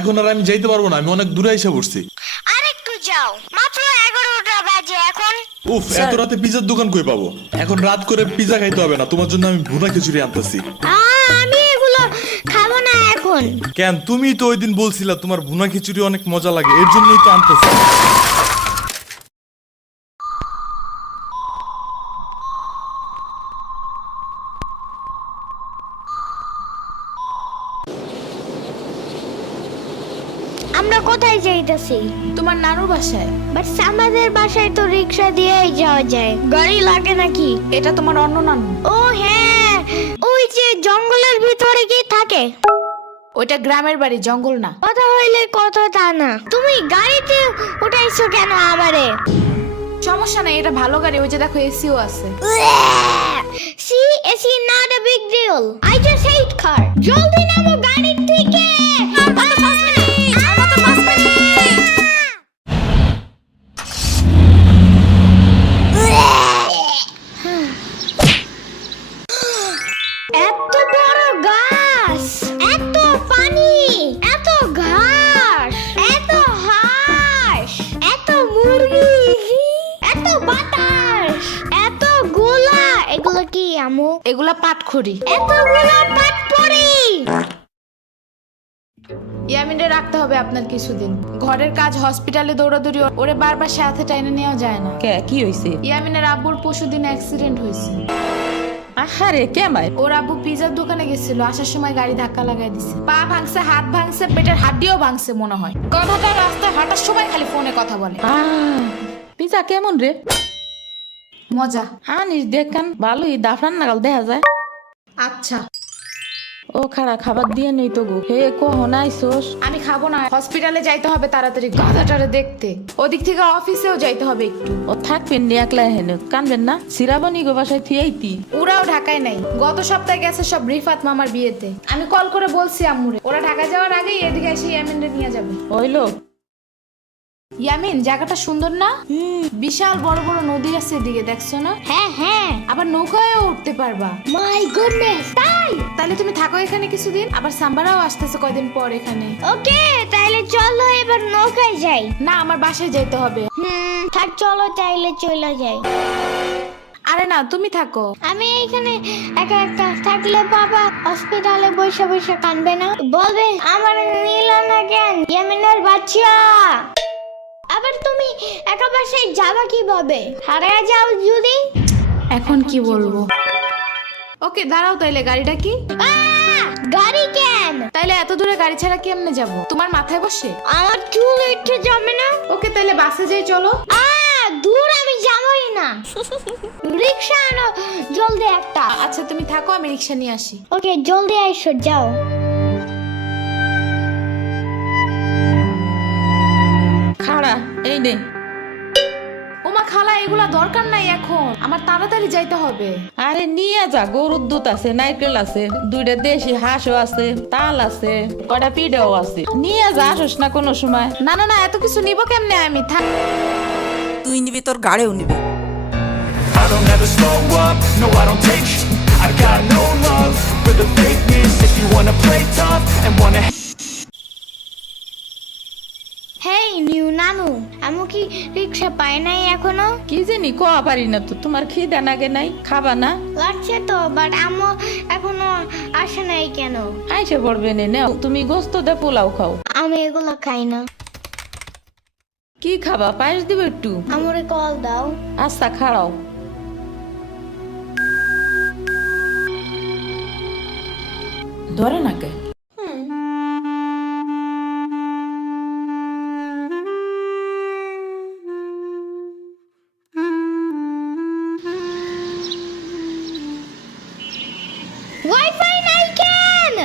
এখন আর আমি যাইতে পারবো না, আমি অনেক দূরে এসে পড়ছি। আরেকটু যাও, মাত্র 11টা বাজে এখন। উফ, এত রাতে পিজার দোকান কই পাবো? এখন রাত করে পিজা খাইতে হবে না, তোমার জন্য আমি ভুনা খিচুড়ি আনতেছি। আমি এগুলো খাবো না এখন। কেন? তুমি তো ওই দিন বলছিলা তোমার ভুনা খিচুড়ি অনেক মজা লাগে, এর জন্যই তো আনতেছি। আমরা কোথায় যাইতেছি? তোমার নানুর বাসায়। বাট আমাদের বাসায় তো রিক্সা দিয়েই যাওয়া যায়, গাড়ি লাগে নাকি? এটা তোমার অন্য নানু। ও হ্যাঁ, ওই যে জঙ্গলের ভিতরে কি থাকে? ওইটা গ্রামের বাড়ি, জঙ্গল না। কথা হইলে কথা তা না। তুমি গাড়িতে উঠাইছো কেন আমারে? সমস্যা নাই, এটা ভালো গাড়ি। ওই যে দেখো, এসিও আছে। See, it's not a big deal. I just hate car. জলদি নামো গাড়ি থেকে। এত বড় গাছ, এত পানি, এত ঘাস, এত হাঁস, এত মুরগি, এত বাতাস, এত গোলা। এগুলো কি আমু? এগুলা পাটখড়ি। এতগুলো পাটপড়ি। ইয়ামিনে রাখতে হবে আপনার কিছুদিন। ঘরের কাজ, হসপিটালে দৌড়াদৌড়ি, ওরে বারবার সাথে টাইনে নেওয়া যায় না। কে কি হইছে? ইয়ামিনের আব্বুর পরশুদিন অ্যাক্সিডেন্ট হয়েছে। আহারে কেমাই? ওর আব্বু পিজার দোকানে গেছিল, আসার সময় গাড়ি ধাক্কা লাগাই দিছে। পা ভাঙছে, হাত ভাঙছে, পেটের হাড্ডিও ভাঙছে মনে হয়। কথাটা রাস্তায় হাঁটার সময় খালি ফোনে কথা বলে। পিজা কেমন রে? মজা। আনিস দেখান, ভালোই দাফরান নাগাল দেখা যায়। আচ্ছা, ও খাড়া খাবার দিয়ে নেই তো গো। হে কখন আইসোস? আমি খাবো না, হসপিটালে যাইতে হবে তাড়াতাড়ি গাধাটারে দেখতে। ওদিক থেকে অফিসেও যাইতে হবে একটু। ও থাকবেন নি একলা হেন, কানবেন না? সিরাবনি গো বাসায় থিয়াইতি। ওরাও ঢাকায় নাই, গত সপ্তাহে গেছে সব রিফাত মামার বিয়েতে। আমি কল করে বলছি আম্মুরে, ওরা ঢাকা যাওয়ার আগেই এদিকে এসে ইয়ামিনরে নিয়ে যাবে। হইলো? ইয়ামিন, জায়গাটা সুন্দর না? বিশাল বড় বড় নদী আছে এদিকে, দেখছো না? হ্যাঁ হ্যাঁ। আবার নৌকায়ও উঠতে পারবা। মাই গুডনেস, তাই? তাহলে তুমি থাকো এখানে কিছুদিন, আবার সাম্বারাও আসতেছে কয়দিন পর এখানে। ওকে, তাইলে চলো এবার নৌকায় যাই। না, আমার বাসায় যেতে হবে। থাক, চলো তাইলে চলে যাই। আরে না, তুমি থাকো। আমি এখানে একা একা থাকলে বাবা হসপিটালে বসে বসে কানবে না? বলবে আমার নিল না কেন ইয়ামিনের বাচ্চা। আবার তুমি একা বাসায় যাবা কিভাবে? হারিয়ে যাও যদি? এখন কি বলবো? ওকে দাঁড়াও, তাইলে গাড়িটা কি? গাড়ি কেন? তাইলে এত দূরে গাড়ি ছাড়া কেমনে যাব? তোমার মাথায় বসে? আমার চুল উঠে যাবে না? ওকে, তাইলে বাসে যাই, চলো। দূর আমি যাবই না। রিক্সা আনো জলদি একটা। আচ্ছা তুমি থাকো, আমি রিক্সা নিয়ে আসি। ওকে, জলদি আইসো, যাও। খাড়া এই নে। ওমা খালা, এগুলা দরকার নাই এখন, আমার তাড়াতাড়ি যাইতে হবে। আরে নিয়ে যা, গরুর দুধ আছে, নারকেল আছে, দুইটা দেশি হাঁসও আছে, তাল আছে, কয়টা পিঠাও আছে। নিয়ে যা, আসোস না কোনো সময়? না না না, এত কিছু নিব কেমনে আমি? থাক। তুই নিবি, তোর গাড়িও নিবি। I don't ever slow up, no I don't take sh**. I got no love for the fakeness. If you wanna play tough and wanna hey new নানু, আমু কি রিক্সা পায় নাই এখনো? কি জানি কোয়া পারি না তো। তোমার খিদা নাগে নাই? খাবা না? লাগছে তো, বাট আমু এখনো আসে নাই কেন? আইসে পড়বে নে, নাও তুমি গোস্ত দে পোলাও খাও। আমি এগুলো খাই না। কি খাবা? পায়েস দিব একটু? আমুরে কল দাও। আচ্ছা খাড়াও। ধরে নাকে। ওয়াইফাই নাই কেন?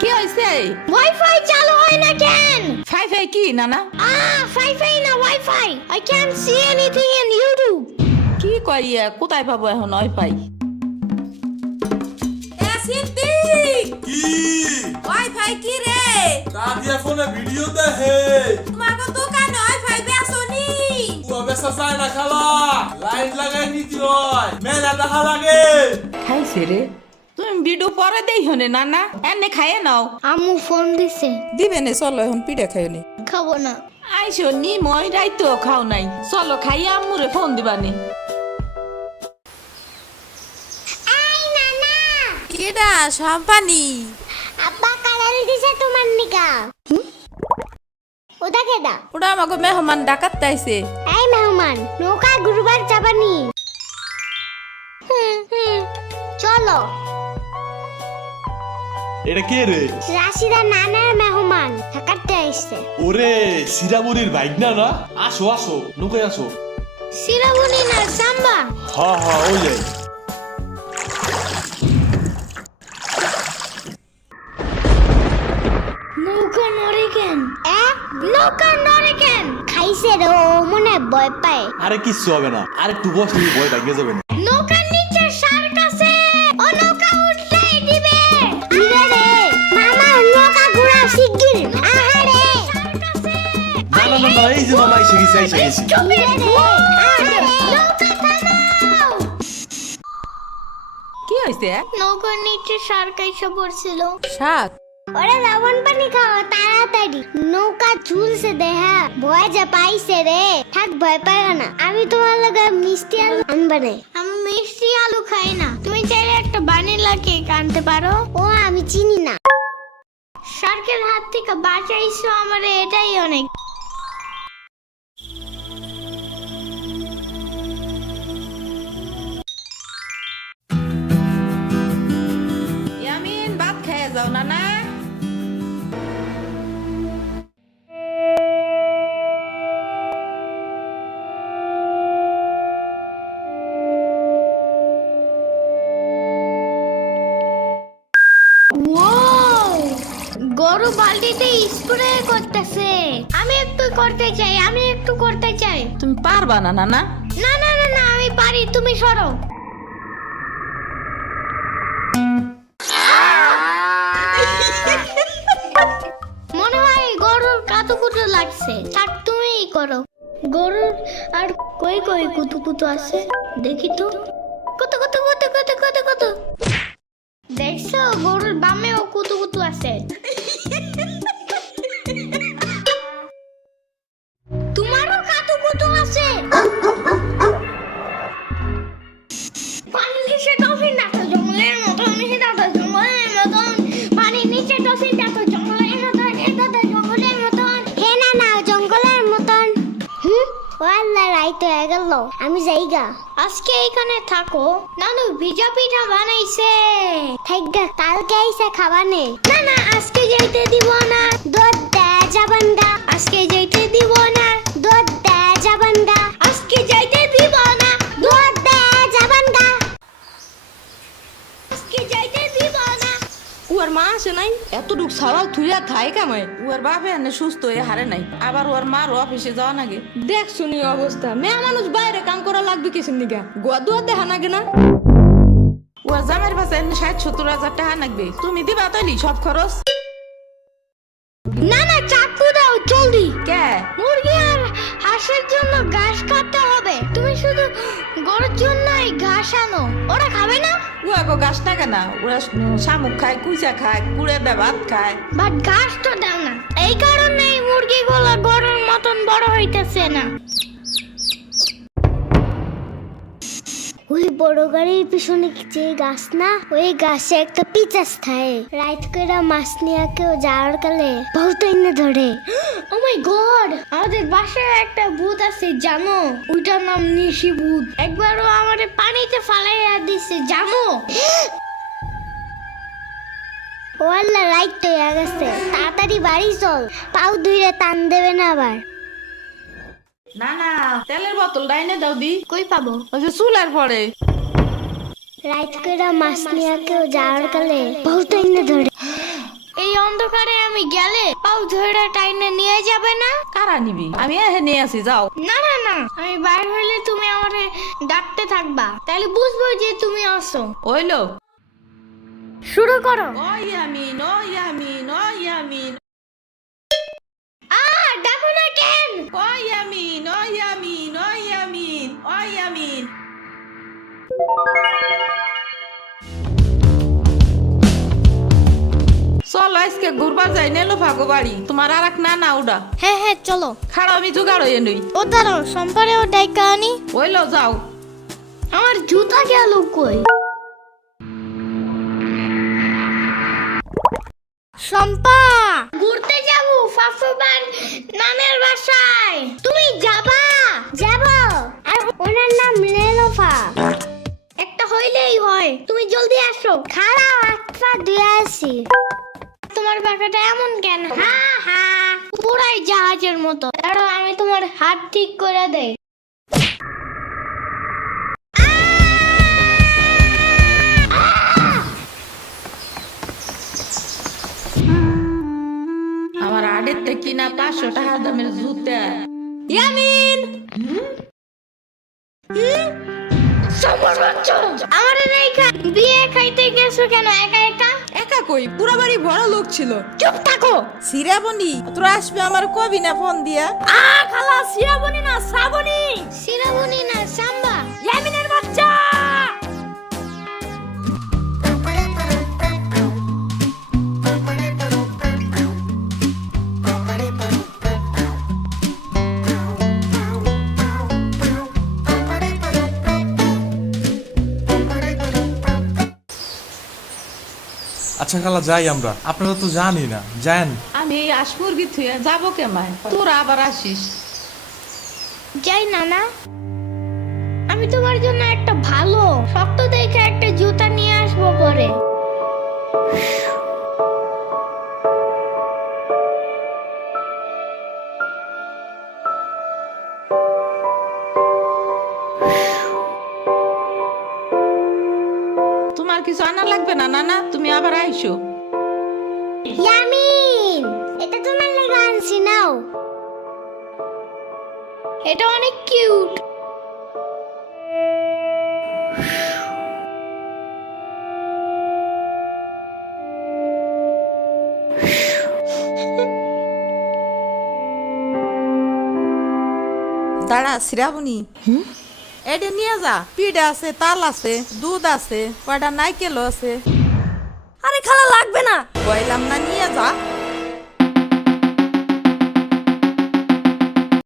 কি হয়েছে? ওয়াইফাই চালু হয় না কেন? ফাই ফাই কি নানা? ফাইফাই না wifi. I can't see anything in YouTube. কি কইয়া কোথায় পাবো এখন ওয়াইফাই? কি ওয়াইফাই কি রে? দাদিয়া ফোনে ভিডিও দেখে। তোমাকে দোকানে ওয়াইফাই বেসনি? ও বেসা চায় না খালা, লাইন লাগাই নিতে হয়, মেলা দেখা লাগে। খাইছে রে? তুমি ভিডিও পরে দেই হনে নানা এনে খাইয়ে নাও। আম্মু ফোন দিছে। দিবে নে চলো এখন পিঠা খাইও নি। খাবো না। আইসো নি মই রাইতো খাও নাই, চলো খাইয়া আম্মুরে ফোন দিবানি। এই নানা, কেডা সম্পানি? আব্বা কালার দিছে তোমার নিকা। ওটা কেডা? ওটা আমাকে মেহমান ডাকাত তাইছে। এই মেহমান, নৌকা ঘুরবার যাবানি? চলো। এটা কে রে? রাশিদা নানার মেহমান থাকাতে আসছে। ওরে সিরাবুরির বাইক না না, আসো আসো নৌকায় আসো। সিরাবুনি না সাম্বা। হ্যাঁ ওই যাই। নৌকা নড়ে কেন? নৌকা নড়ে কেন? খাইছে রে, ও মনে হয় ভয় পায়। আরে কিচ্ছু হবে না, আরে একটু বসে ভয় ভাঙে যাবে না। নৌকার নিচে শার্ক আছে, ও নৌকা উঠতেই দিবে। দিবে রে মামা, নৌকা ঘোরা শিগগির। আহারে শার্ক আছে। না এই যে মামা এসে গেছি। দিবে রে, আহারে নৌকা থামাও। কি হইছে? নৌকার নিচে শার্ক এসে পড়ছিল। শাক ওরে লবণ পানি খাও তাড়াতাড়ি, নৌকা ঝুলছে দেহা, ভয় যে পাইছে রে। থাক ভয় পাই না, আমি তোমার লগে মিষ্টি আলু আনবানে। আমি মিষ্টি আলু খাই না, তুমি চাইলে একটা ভ্যানিলা কেক আনতে পারো। ও আমি চিনি না। শার্কের হাত থেকে বাঁচাইছো আমারে, এটাই অনেক। ইয়ামিন ভাত খেয়ে যাও নানা। গরু বালতিতে স্প্রে করতেছে। আমি একটু করতে চাই। তুমি পারবা না নানা? না না না না, আমি পারি, তুমি সরো। মনে হয় গরুর কাতুকুতু লাগছে, থাক তুমিই করো। গরুর আর কই কুতুকুতু আছে দেখি তো। কত দেখছো, গরুর বামেও কুতুকুতু আছে। তোমারও কাতুকুতু আছে। পানির নিচে ডলফিন দেখো জঙ্গলের মতন, পানির নিচে ডলফিন দেখো জঙ্গলের মতন, জঙ্গলের মতন। হে না জঙ্গলের মতন। ওয়াল্লা রাইত হয়ে গেল, আমি যাইগা। আজকে এখানে থাকো, নানু ভিজা পিঠা বানাইছে। থাইগা, কালকে আইসা খাবানে। না আজকে যাইতে দিব না, দুধ দেয়া যাবেন গা। আজকে যাইতে দিব না, দুধ দেয়া যাবেন গা। আজকে যাইতে দিব না, দুধ দেয়া যাবেন গা। আজকে যাইতে দিব না। ওর মা আসে নাই, এতটুক সাওয়াল থুইয়া খায় কামায়। ওর বাপে এনে সুস্থ হয়ে হারে নাই, আবার ওর মার অফিসে যাওয়া নাগে। দেখ শুনি অবস্থা, মেয়ে মানুষ বাইরে কাম করা লাগবে কিছু নিগা, গোয়া দুয়া দেখা নাগে না। ওর জামের পাশে 60-70 হাজার টাকা লাগবে, তুমি দিবা তৈলি সব খরচ। না চাকু দাও জলদি। কে? মুরগি আর হাঁসের জন্য ঘাস কাটতে হবে, তুমি শুধু গরুর জন্যই ঘাস আনো। ওরা খাবে না? ওগো গাছ টাকা না, ওরা শামুক খায়, কুইচা খায়, কুড়ে দে ভাত খায়। বাট ঘাস তো দাও না, এই কারণেই মুরগিগুলো গরুর মতন বড় হইতেছে না। ওই বড় গাড়ির পিছনে যে গাছ না, ওই গাছে একটা পিচাস খায়। রাইত করে মাছ নিয়ে কেউ যাওয়ার কালে বহুত এনে ধরে। ও মাই গড, আমাদের বাসায় একটা ভূত আছে জানো, ওইটার নাম নিশি ভূত। একবারও আমাদের পানিতে ফালাইয়া দিছে জানো। ও আল্লাহ, রাইত তো হয়ে গেছে, তাড়াতাড়ি বাড়ি চল, পাও ধুইরে টান দেবে না আবার। না তেলের বোতল ডাইনে দাও দি। কই পাবো? ওই যে চুলার পরে। রাইত করে মাছ নিয়ে কেউ যাওয়ার কালে বহুত এনে ধরে। এই অন্ধকারে আমি গেলে পাও ধরে টাইনে নিয়ে যাবে না? কারা নিবি? আমি এহে নিয়ে আসি, যাও। না আমি বাইর হইলে তুমি আমারে ডাকতে থাকবা, তাহলে বুঝবো যে তুমি আসো। ওইলো শুরু করো। ও ইয়ামিন, ও ইয়ামিন, ও ইয়ামিন। ডাকো না কেন? ও ইয়ামিন, ও ইয়ামিন, ও ইয়ামিন, ও ইয়ামিন। চলো আজকে ঘুরবা যাই নেলো ভাগো বাড়ি তোমার আর এক না ওডা হ্যাঁ হ্যাঁ চলো। খাড়া আমি জোগাড় হয়ে নই ও দাঁড়াও, সম্পারেও ডাইকা আনি। ওইলো যাও। আমার জুতা গেল কই? শম্পা, ঘুরতে যাবো ফাফুবার নানের বাসায়। তুমি যাবা? যাব। আর ওনার নাম লেলোফা। একটা হইলেই হয়, তুমি জলদি আসো। খারাপ আটটা দিয়ে আসি। তোমার বাঁকাটা এমন কেন? হ্যাঁ হ্যাঁ, পুরাই জাহাজের মতো। দাঁড়াও, আমি তোমার হাত ঠিক করে দেই। আমার আড়ের থেকে কিনা 500 টাকা দামের জুতা। ইয়ামিন, আমার রেখা বিয়ে খাইতে গেছো কেন একা একা? একা কই, পুরা বাড়ি ভরা লোক ছিল। চুপ থাকো। সিরাবনি তোরা আসবে আমার কবি না ফোন দিয়া? খালা সিরাবনি না শ্রাবণী, সিরাবনি না সাম্বা। ইয়ামিনের বাচ্চা। আচ্ছা খালা যাই আমরা, আপনারা তো জানি না, যান। আমি এই আসমুরগি থুয়ে যাবো কেমায়, তোরা আবার আসিস। যাই না না, আমি তোমার জন্য একটা ভালো শক্ত দেখে একটা জুতা নিয়ে আসবো পরে। তোমার কিছু আনা লাগবে না নানা, তুমি আবার আইসো। ইয়ামিন, এটা তোমার লাগা আনছি, নাও। এটা অনেক কিউট। দাঁড়া শ্রাবণী, এটা নিয়ে যা। পিঠা আছে, তাল আছে, দুধ আছে, কয়টা নাইকেলও আছে। আরে খালা লাগবে না। কইলাম না নিয়ে যা।